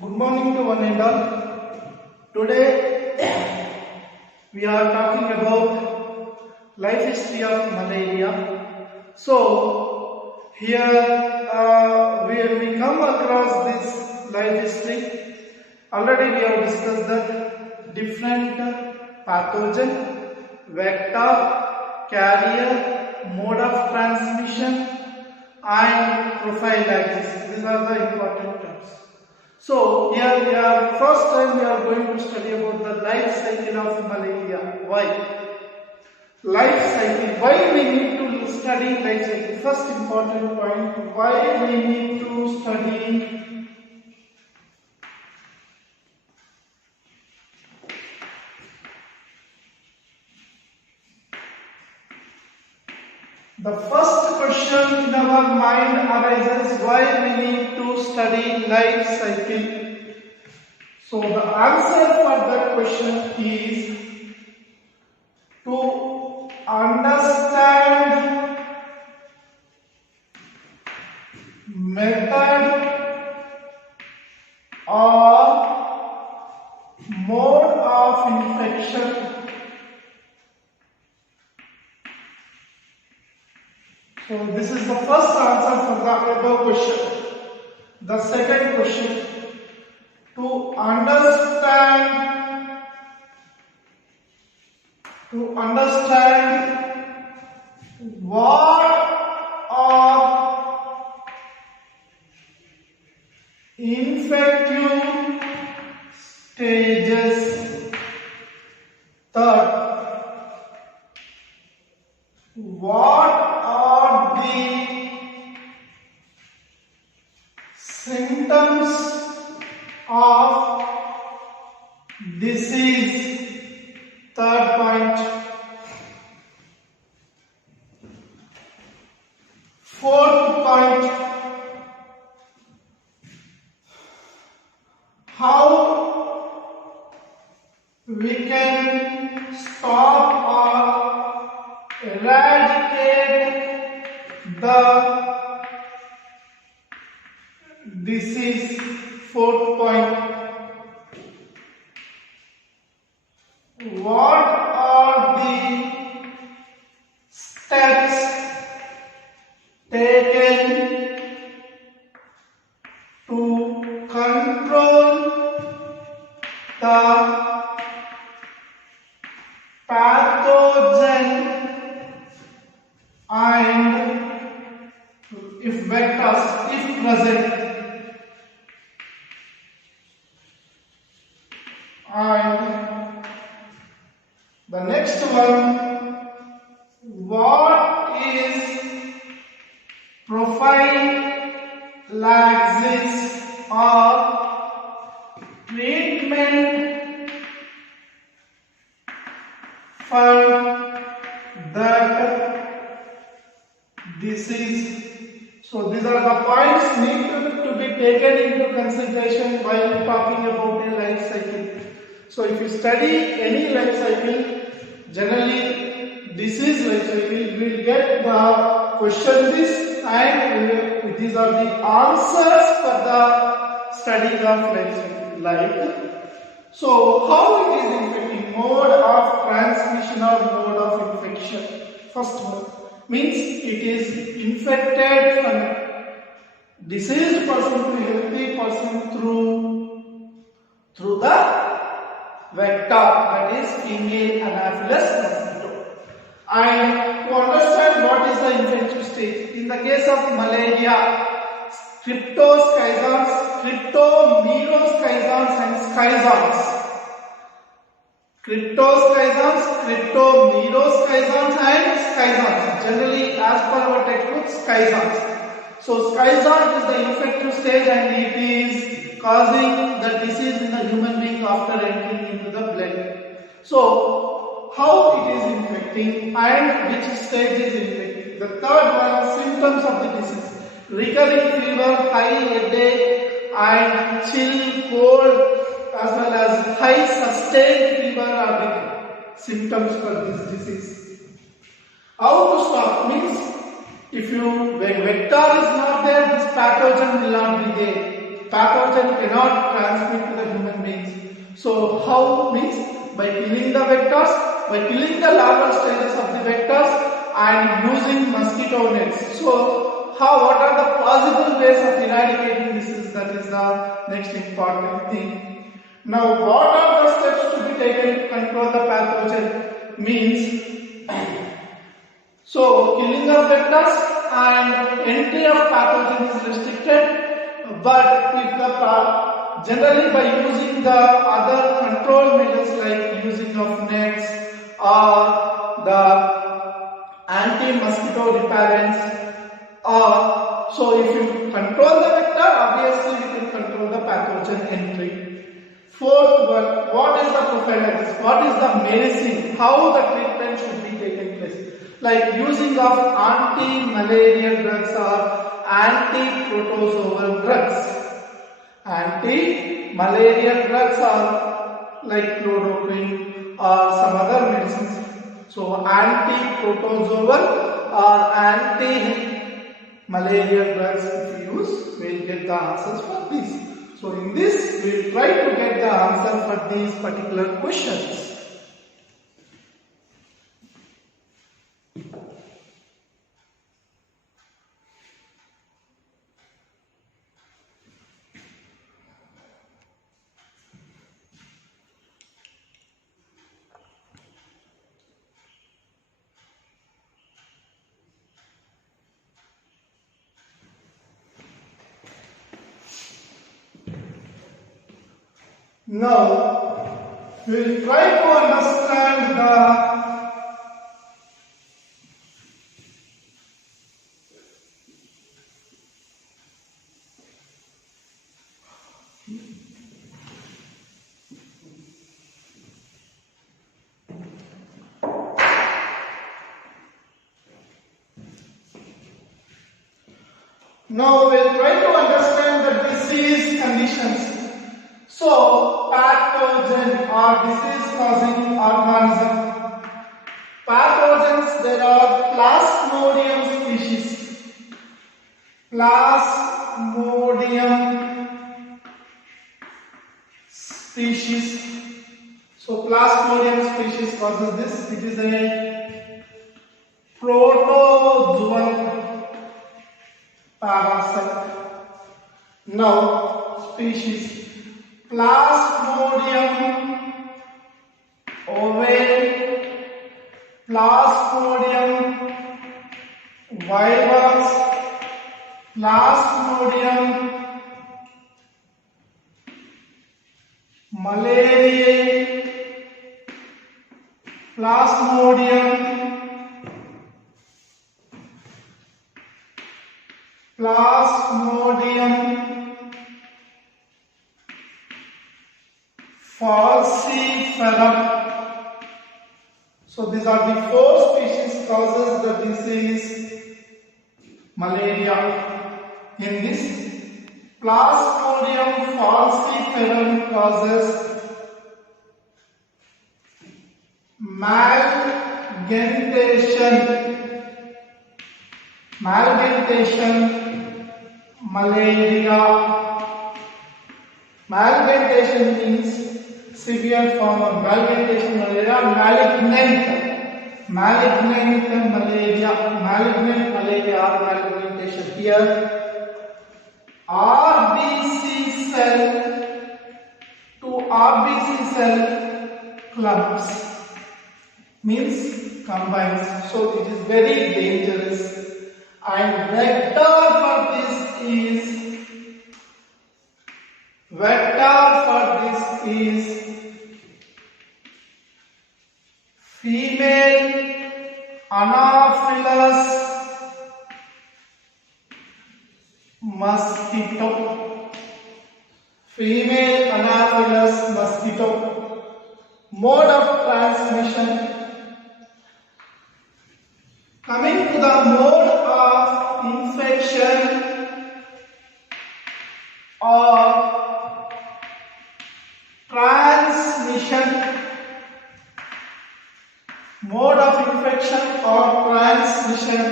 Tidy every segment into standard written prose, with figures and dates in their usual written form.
Good morning to one and all. Today we are talking about life history of malaria. So here we come across this life history. Already we have discussed the different pathogen, vector, carrier, mode of transmission and prophylaxis. These are the important terms. So here first time we are going to study about the life cycle of malaria. Why? Life cycle. Why we need to study life cycle? First important point. Why we need to study the first question in our mind arises, why we need to study life cycle. So the answer for that question is to understand method or mode of infection. So this is the first answer for the above question. The second question, to understand what are infective stages. Third, what are the symptoms of disease? Third point. Fourth point, how we can stop or eradicate the disease. Fourth point, what are the steps taken to control the pathogen and if vectors if present, and the next one, what is prophylaxis or treatment for that disease? So these are the points need to be taken into consideration while talking about a life cycle. So if you study any life cycle, generally disease life cycle, you will get the question this and these are the answers for the study of life cycle. Like, so how it is infecting, mode of transmission or mode of infection. First one means it is infected from diseased person to healthy person through the vector, that is female Anopheles mosquito. And to understand what is the infective stage, in the case of malaria, cryptoschizons, cryptomeroschizons and schizons. Cryptoschizons, cryptomeroschizons and schizons. Generally, as per our textbook, schizons. So schizon is the infective stage and it is causing the disease in the human being after entering into the blood. So how it is infecting and which stage is infecting. The third one, symptoms of the disease. Recurring fever, high headache and chill, cold as well as high sustained fever are the symptoms for this disease. How to stop means, when vector is not there, this pathogen will not be there. pathogen cannot transmit to the human beings. So how means by killing the vectors, by killing the larval stages of the vectors and using mosquito nets. So what are the possible ways of eradicating disease? That is the next important thing. Now what are the steps to be taken to control the pathogen? Means so killing of vectors and entry of pathogen is restricted, but if the generally by using the other control measures like using of nets or the anti-mosquito repellents, or so if you control the vector, obviously you can control the pathogen entry. Fourth one, what is the prophylaxis? What is the medicine? How the treatment should be taken place? Like using of anti-malarial drugs or anti-protozoal drugs. Anti-malarial drugs are like chloroquine or some other medicines. So anti-protozoal or anti-malarial drugs if you use, we will get the answers for these. So in this, we will try to get the answer for these particular questions. Now, we will try to understand Now we will try to understand the disease conditions. So, pathogen or disease-causing organism. Pathogens, there are Plasmodium species. Plasmodium species. So, Plasmodium species causes this. It is a protozoan parasite. Now, species. Plasmodium ovale, Plasmodium vivax, Plasmodium malariae, Plasmodium falciparum. So these are the four species causes the disease malaria. In this, Plasmodium falciparum causes malgmentation malaria. Malgmentation means severe form of malgmentation malaria, malignant malaria, malignant malaria or malgmentation. Here, RBC cell clumps means combines. So it is very dangerous. And vector for this is female Anopheles mosquito. Female Anopheles mosquito. Mode of transmission. Coming to the mode of infection or transmission. Mode of infection or transmission.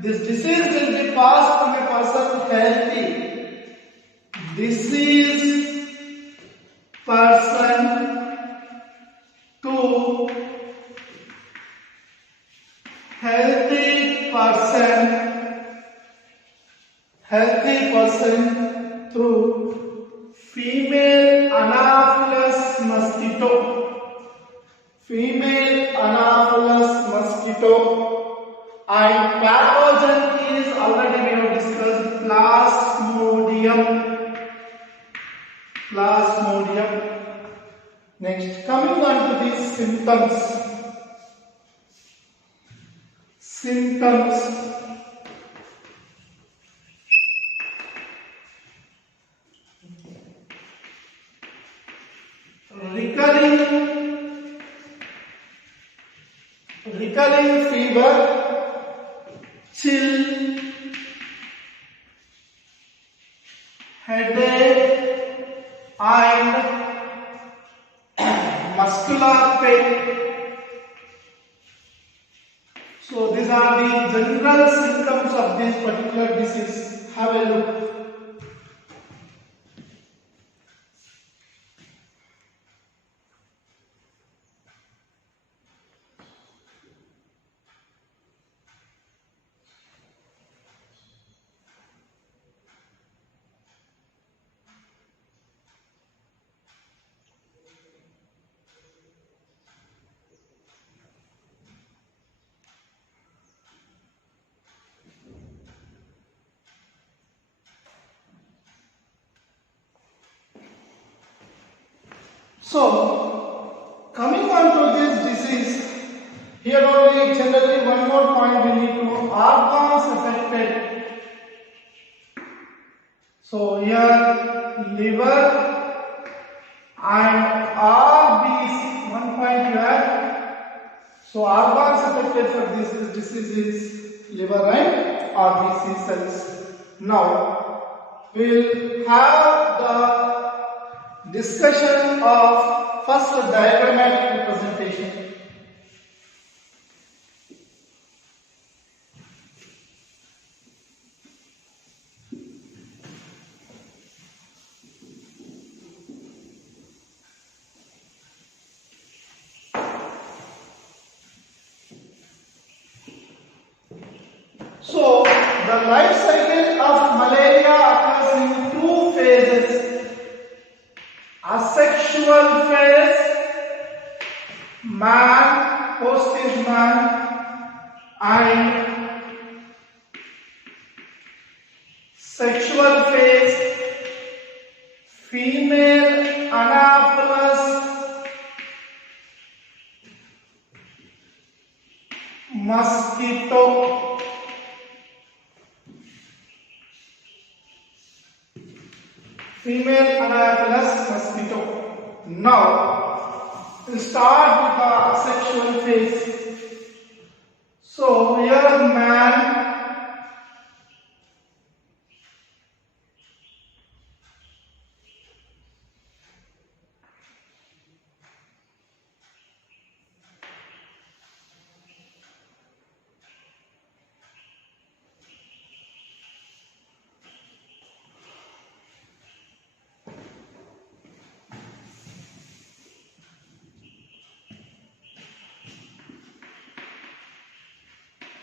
This disease will be passed from a person healthy diseased person to healthy person through female Anopheles mosquito, and pathogen is already we have discussed plasmodium. Next, coming on to these symptoms. Recurring fever, chill, headache, and muscular pain. So these are the general symptoms of this particular disease. Have a look. So, coming on to this disease, here only generally one more point we need to know, organs affected. So, here liver and RBC, one point here. So, organs affected for this disease is liver and RBC cells. Now, we will have the discussion of first diagrammatic representation. So, the life cycle of malaria occurs in two phases. Asexual phase, host is man, and sexual phase, female Anopheles mosquito. Female Anopheles mosquito. Now, we'll start with the sexual phase. So, here man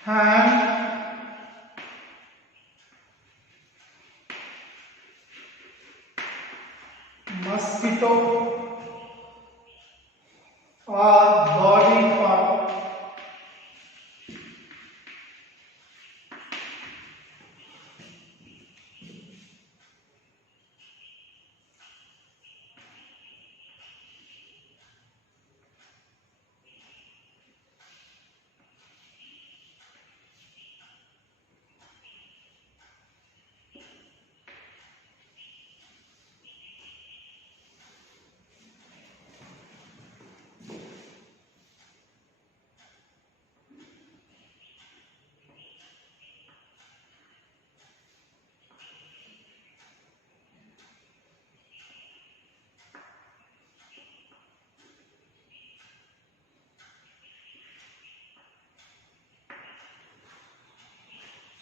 hand, mosquito, or body part.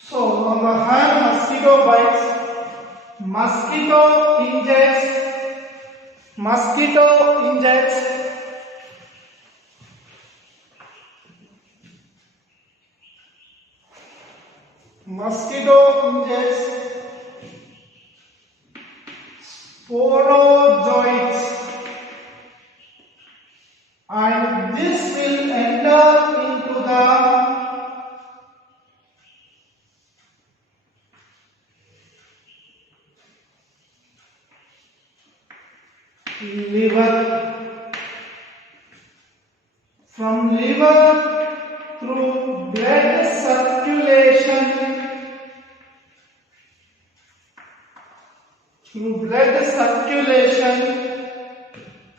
So, on the hand, mosquito bites, mosquito injects mosquito injects sporozoites, and this will enter into the liver. From liver through blood circulation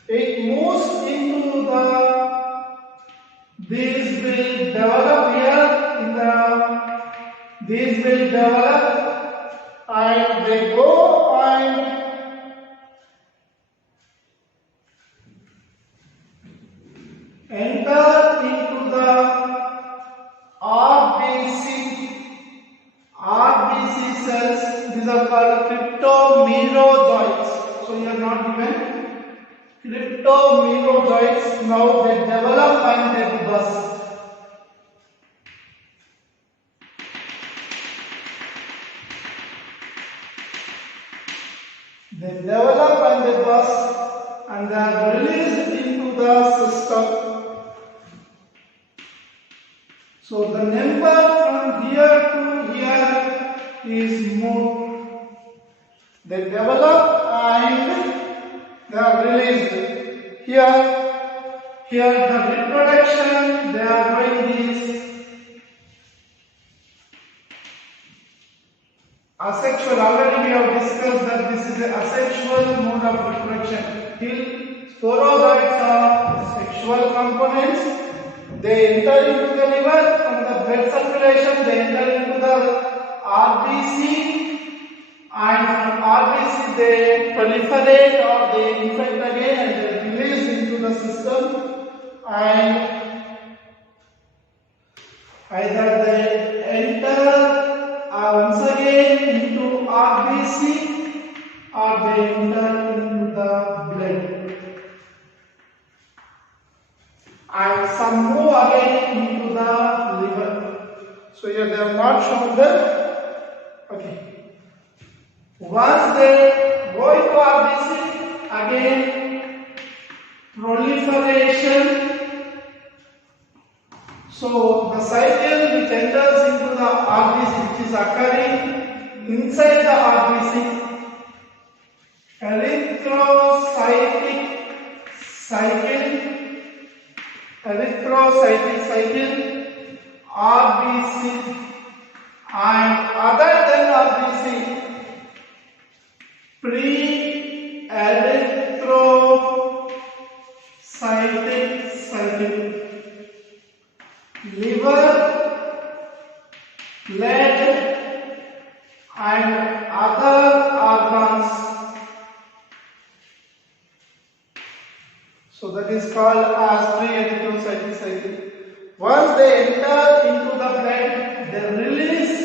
it moves into the these will develop here in the these will develop and they go and enter into the RBC cells. These are called cryptomerozoites. So you are not given cryptomerozoites. Now they develop and they burst. They develop and they burst and they are released into the system. So the number from here to here is more. They develop and they are released. Here the reproduction, they are doing this. Asexual, already we have discussed that this is the asexual mode of reproduction. Till sporozoites are sexual components. They enter into the liver from the blood circulation. They enter into the RBC, and from RBC they proliferate or they infect again and they release into the system. And either they enter once again into RBC or they enter into the blood. And some move again into the liver. So here they have not shown that. Okay. Once they go into RBC, again proliferation. So the cycle which enters into the RBC, which is occurring inside the RBC, erythrocytic cycle, RBC, and other than RBC, pre-erythrocytic cycle, liver, blood, and other organs. So that is called as pre-erythrocytic cycle. Once they enter into the blood, they release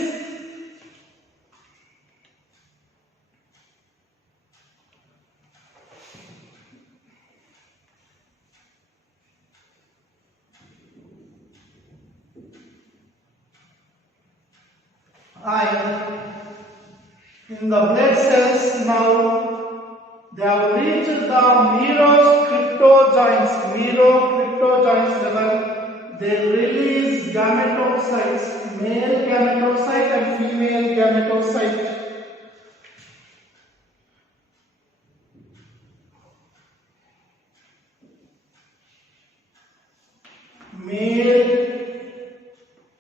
and in the blood cells now they have reached the merocryptozoites level. They release gametocytes, male gametocyte and female gametocyte. Male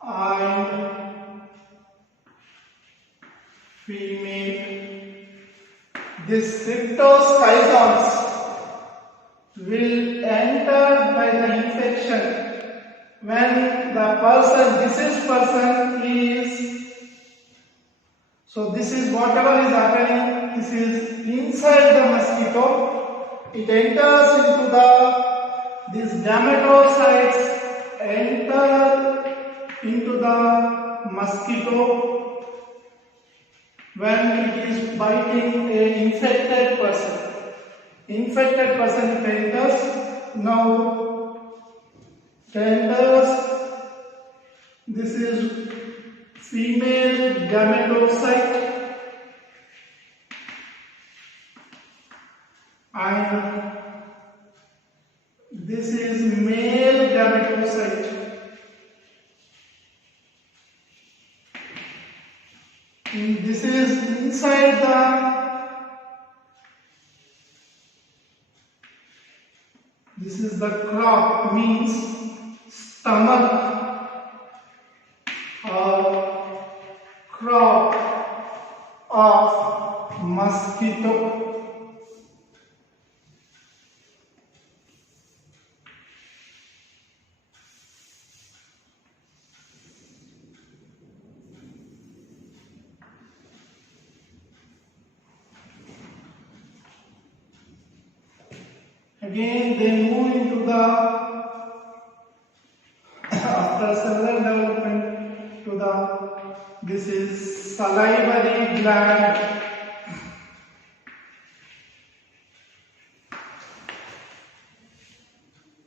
and female. These cryptoschizones will enter by the infection when the deceased person is. So this is whatever is happening. This is inside the mosquito. It enters into these gametocytes enter into the mosquito. when it is biting a infected person. Infected person enters. Now enters. This is female gametocyte and this is male gametocyte. This is inside the crop, means stomach or crop of mosquito. Again they move into the after cellular development to the this is salivary gland.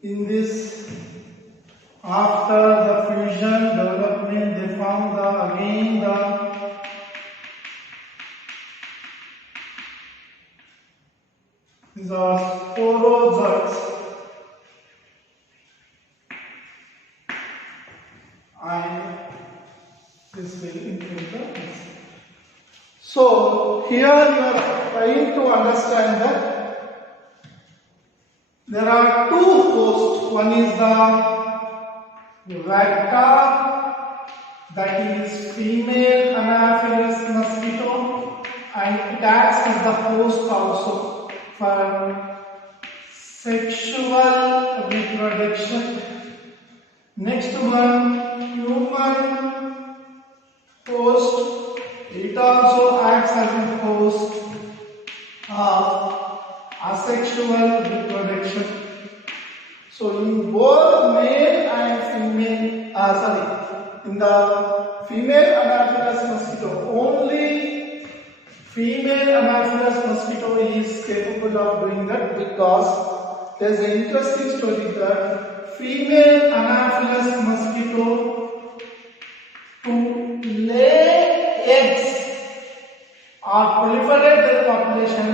In this, after the fusion development, they form these are sporozoids, and this will include this. So here you are trying to understand that there are two hosts. One is the vector, that is female Anopheles mosquito, and it acts as the host also for sexual reproduction. Next one, human host. It also acts as a host of asexual reproduction. So in both male and female, in the female Anopheles mosquito, only female Anopheles mosquito is capable of doing that, because there is an interesting story that female Anopheles mosquito to lay eggs or proliferate their population,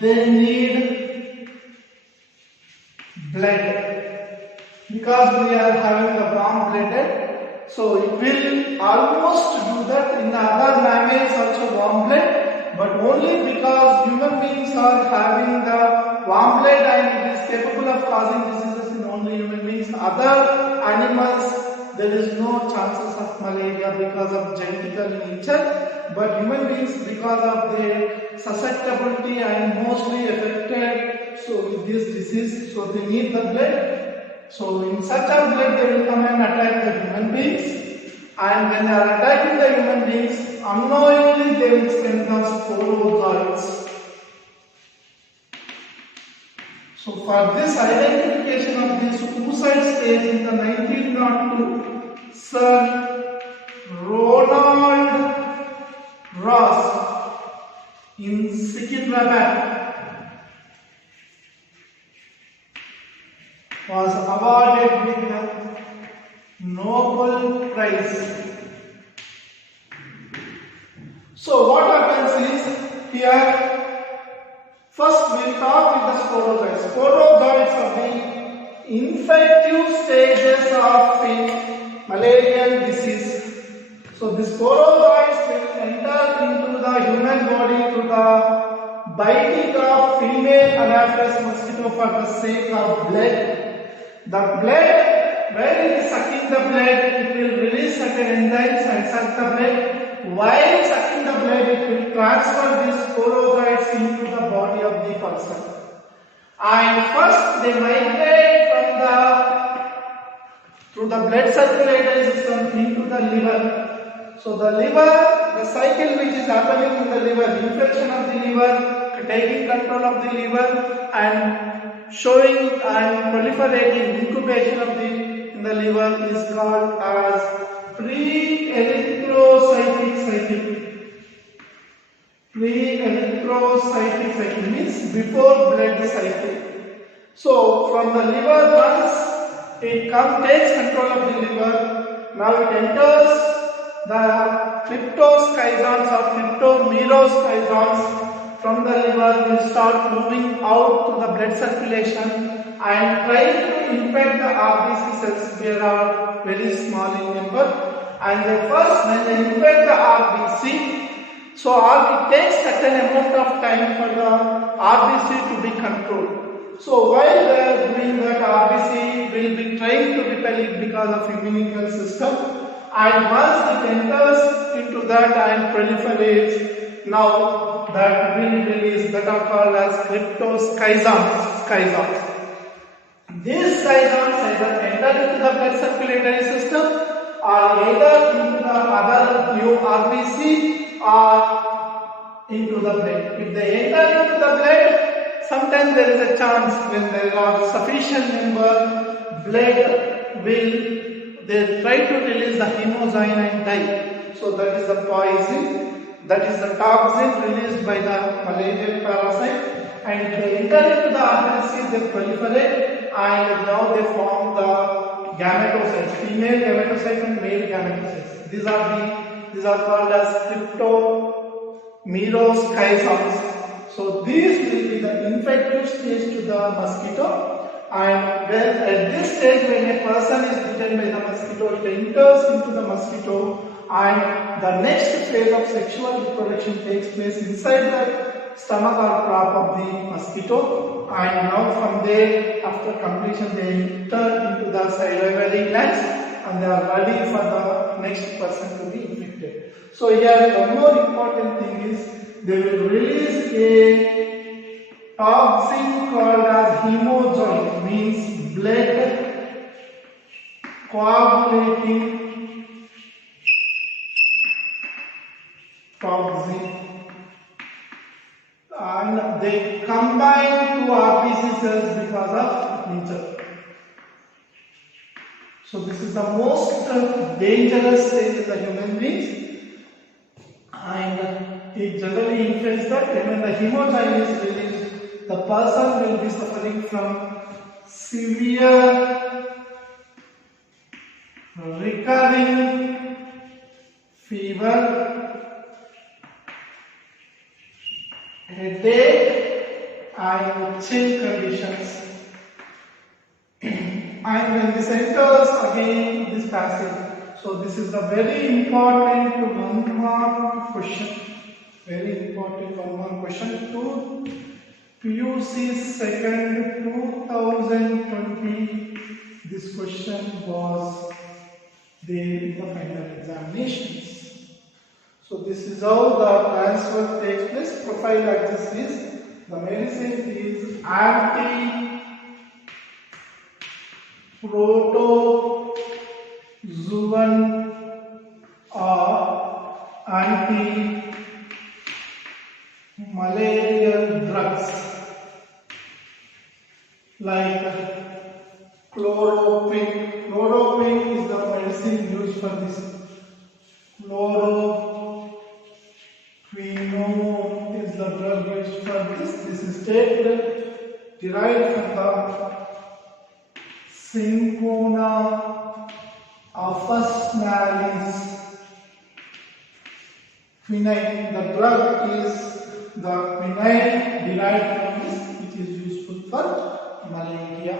they need blood, because we are having a warm blooded, so it will almost do that. In the other mammals also warm blood, but only because human beings are having the warm blood and it is capable of causing diseases in only human beings. Other animals, there is no chances of malaria because of genetical nature, but human beings, because of their susceptibility and mostly affected with this disease, so they need the blood. So in such a blood they will come and attack the human beings, and when they are attacking the human beings, unknowingly they will send the sporozoids. So for this identification of this oocyte stage in the 1902, Sir Ronald Ross in Secunderabad was awarded with the Nobel Prize. So what happens is, here first we will talk with the sporozoids. Sporozoids are the infective stages of malarial disease. So the sporozoids will enter into the human body through the biting of female Anopheles mosquito for the sake of blood. The blood, when it is sucking the blood, it will release certain enzymes and suck the blood. While sucking the blood, it will transfer these sporozoids into the body of the person. And first they migrate through the blood circulatory system into the liver. So the liver, the cycle which is happening in the liver, infection of the liver, taking control of the liver, and showing and proliferating incubation of in the liver is called as pre-erythrocytic cycle. pre-erythrocytic cycle means before blood cycle. So from the liver, once it takes control of the liver, now it enters the cryptoschizons or cryptomerosschizons from the liver will start moving out to the blood circulation and trying to infect the RBC cells. They are very small in number, and they first when they infect the RBC, so it takes certain amount of time for the RBC to be controlled. So while they are doing that, RBC will be trying to repel it because of immunity system, and once it enters into that and proliferates, now that will release that are called as cryptoschizons. These schizons either enter into the blood circulatory system or either into the other new RBC or into the blood. If they enter into the blood, sometimes there is a chance when there are sufficient number, blood will they try to release the hemozyme and die. So that is the poison, that is the toxin released by the malarial parasite, and if they enter into the RBC, they proliferate and now they form the gametocytes, female gametocytes and male gametocytes. These are called as cryptomerosschizons. So these will be the infective stage to the mosquito, and when at this stage when a person is bitten by the mosquito, it enters into the mosquito and the next phase of sexual reproduction takes place inside the stomach or crop of the mosquito, and now from there after completion they enter into the salivary glands and they are ready for the next person to be infected. So here one more important thing is they will release a toxin called as hemozoin, means blood coagulating toxin, and they combine to RBC cells because of nature. So this is the most dangerous stage in the human beings, and it generally infects that when the hemozyme is released, the person will be suffering from severe recurring fever, headache and chill conditions. And when this enters again this passage, so this is a very important one mark question. Very important one mark question to PUC second 2020. This question was there in the final examinations. So this is how the transfer takes place. Profile like this is the medicine is anti-protozoan or anti-malarial drugs like chloroquine. Chloroquine is the medicine used for this. Chloroquinone is the drug used for this. This is derived from the Cinchona officinalis. Quinine. The drug is the quinine derived from this, which is useful for malaria.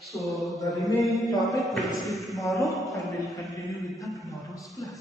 So the remaining topic we will see tomorrow, and we will continue with the tomorrow's class.